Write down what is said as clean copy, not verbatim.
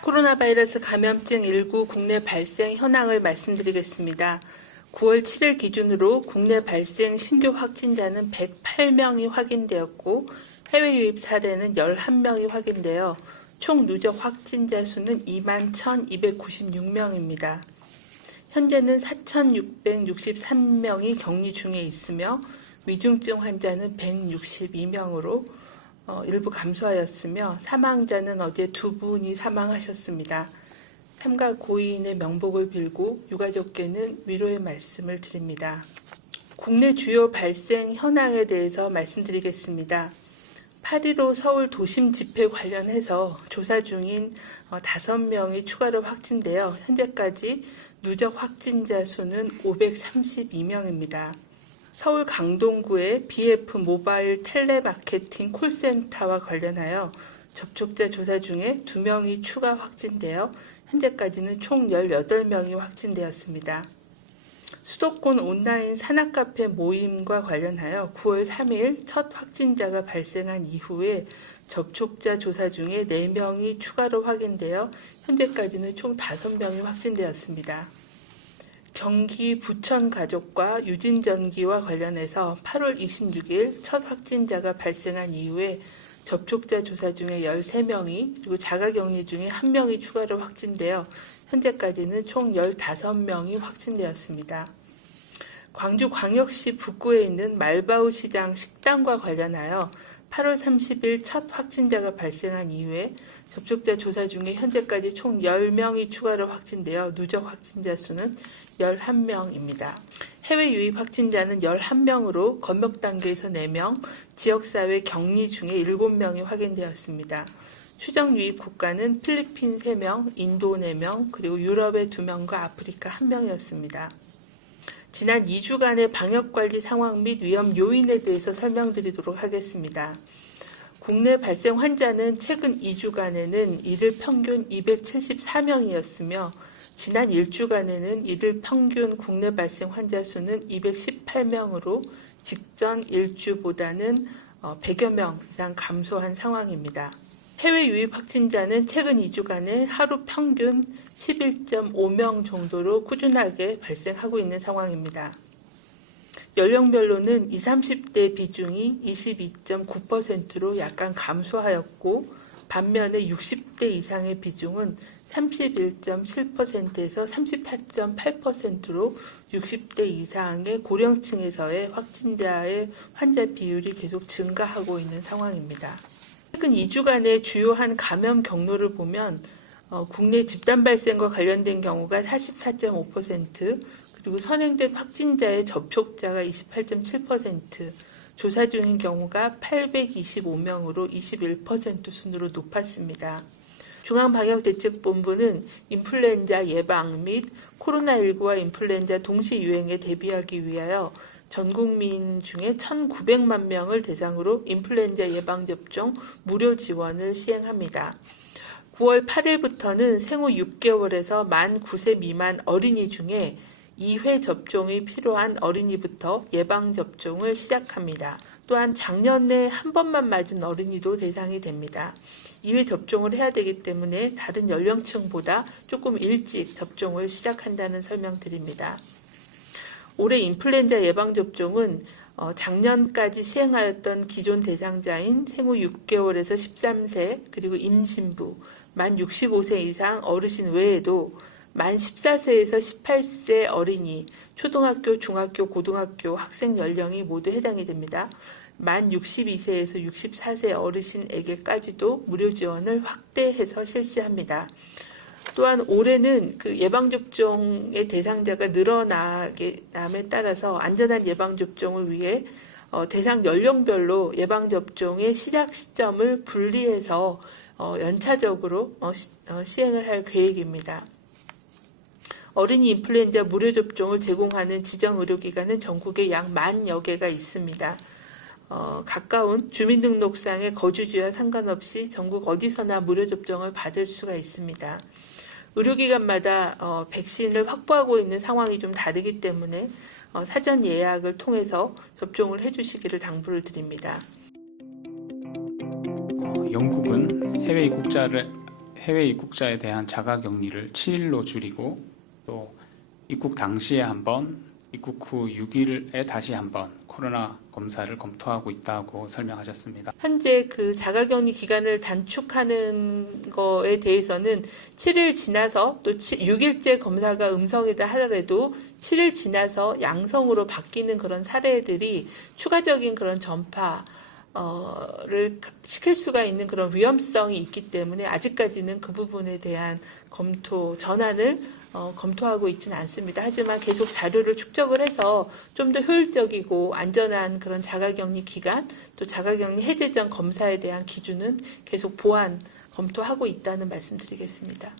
코로나 바이러스 감염증 19 국내 발생 현황을 말씀드리겠습니다. 9월 7일 기준으로 국내 발생 신규 확진자는 108명이 확인되었고 해외 유입 사례는 11명이 확인되어 총 누적 확진자 수는 21,296명입니다. 현재는 4,663명이 격리 중에 있으며 위중증 환자는 162명으로 일부 감소하였으며 사망자는 어제 2분이 사망하셨습니다. 삼가 고인의 명복을 빌고 유가족께는 위로의 말씀을 드립니다. 국내 주요 발생 현황에 대해서 말씀드리겠습니다. 8.15 서울 도심 집회 관련해서 조사 중인 5명이 추가로 확진되어 현재까지 누적 확진자 수는 532명입니다. 서울 강동구의 BF 모바일 텔레마케팅 콜센터와 관련하여 접촉자 조사 중에 2명이 추가 확진되어 현재까지는 총 18명이 확진되었습니다. 수도권 온라인 산악카페 모임과 관련하여 9월 3일 첫 확진자가 발생한 이후에 접촉자 조사 중에 4명이 추가로 확인되어 현재까지는 총 5명이 확진되었습니다. 경기 부천 가족과 유진전기와 관련해서 8월 26일 첫 확진자가 발생한 이후에 접촉자 조사 중에 13명이 그리고 자가격리 중에 1명이 추가로 확진되어 현재까지는 총 15명이 확진되었습니다. 광주광역시 북구에 있는 말바우 시장 식당과 관련하여 8월 30일 첫 확진자가 발생한 이후에 접촉자 조사 중에 현재까지 총 10명이 추가로 확진되어 누적 확진자 수는 11명입니다. 해외 유입 확진자는 11명으로 검역 단계에서 4명, 지역사회 격리 중에 7명이 확인되었습니다. 추정 유입 국가는 필리핀 3명, 인도 4명, 그리고 유럽의 2명과 아프리카 1명이었습니다. 지난 2주간의 방역관리 상황 및 위험 요인에 대해서 설명드리도록 하겠습니다. 국내 발생 환자는 최근 2주간에는 일일 평균 274명이었으며 지난 1주간에는 일일 평균 국내 발생 환자 수는 218명으로 직전 1주보다는 100여 명 이상 감소한 상황입니다. 해외 유입 확진자는 최근 2주간에 하루 평균 11.5명 정도로 꾸준하게 발생하고 있는 상황입니다. 연령별로는 20, 30대 비중이 22.9%로 약간 감소하였고 반면에 60대 이상의 비중은 31.7%에서 34.8%로 60대 이상의 고령층에서의 환자 비율이 계속 증가하고 있는 상황입니다. 최근 2주간의 주요한 감염 경로를 보면 국내 집단 발생과 관련된 경우가 44.5%, 그리고 선행된 확진자의 접촉자가 28.7%, 조사 중인 경우가 825명으로 21% 순으로 높았습니다. 중앙방역대책본부는 인플루엔자 예방 및 코로나19와 인플루엔자 동시 유행에 대비하기 위하여 전 국민 중에 1,900만 명을 대상으로 인플루엔자 예방접종 무료 지원을 시행합니다. 9월 8일부터는 생후 6개월에서 만 9세 미만 어린이 중에 2회 접종이 필요한 어린이부터 예방접종을 시작합니다. 또한 작년에 한 번만 맞은 어린이도 대상이 됩니다. 2회 접종을 해야 되기 때문에 다른 연령층보다 조금 일찍 접종을 시작한다는 설명드립니다. 올해 인플루엔자 예방접종은 작년까지 시행하였던 기존 대상자인 생후 6개월에서 13세 그리고 임신부, 만 65세 이상 어르신 외에도 만 14세에서 18세 어린이, 초등학교, 중학교, 고등학교 학생 연령이 모두 해당이 됩니다. 만 62세에서 64세 어르신에게까지도 무료 지원을 확대해서 실시합니다. 또한 올해는 그 예방접종의 대상자가 늘어남에 따라서 안전한 예방접종을 위해 대상 연령별로 예방접종의 시작 시점을 분리해서 연차적으로 시행을 할 계획입니다. 어린이 인플루엔자 무료 접종을 제공하는 지정 의료기관은 전국에 약 10,000여 개가 있습니다. 가까운 주민등록상의 거주지와 상관없이 전국 어디서나 무료 접종을 받을 수가 있습니다. 의료기관마다 백신을 확보하고 있는 상황이 좀 다르기 때문에 사전 예약을 통해서 접종을 해주시기를 당부를 드립니다. 영국은 해외 입국자에 대한 자가격리를 7일로 줄이고 또 입국 당시에 한 번, 입국 후 6일에 다시 한 번 코로나 검사를 검토하고 있다고 설명하셨습니다. 현재 그 자가격리 기간을 단축하는 거에 대해서는 7일 지나서 또 6일째 검사가 음성이다 하더라도 7일 지나서 양성으로 바뀌는 그런 사례들이 추가적인 그런 전파를 시킬 수가 있는 그런 위험성이 있기 때문에 아직까지는 그 부분에 대한 전환을 검토하고 있지는 않습니다. 하지만 계속 자료를 축적을 해서 좀 더 효율적이고 안전한 그런 자가격리 기간, 또 자가격리 해제 전 검사에 대한 기준은 계속 검토하고 있다는 말씀드리겠습니다.